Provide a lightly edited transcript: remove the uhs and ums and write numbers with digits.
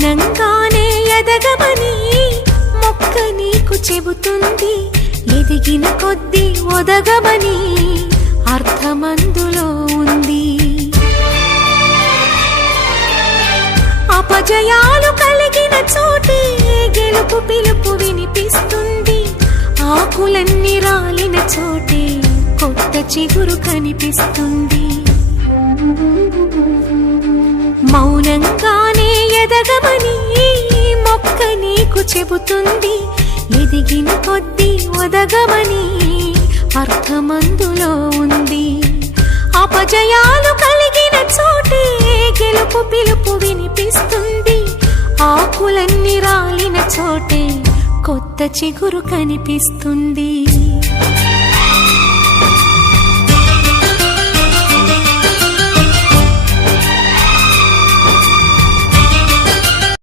మౌనంగానే ఎదగమని మొక్క నీకు చెబుతుంది. ఎదిగిన కొద్దీ ఒదగమని అర్థమందులో ఉంది. అపజయాలు కలిగిన చోటే గెలుపు పిలుపు వినిపిస్తుంది. ఆకులన్నీ రాలిన చోటే కొత్త చిగురు కనిపిస్తుంది. మౌనంగానే ఎదగమని మొక్క నీకు చెబుతుంది. ఎదిగిన కొద్దీ ఒదగమని అర్థమందులో ఉంది. అపజయాలు కలిగిన చోటే గెలుపు పిలుపు వినిపిస్తుంది. ఆకులన్నీ రాలిన చోటే కొత్త చిగురు కనిపిస్తుంది.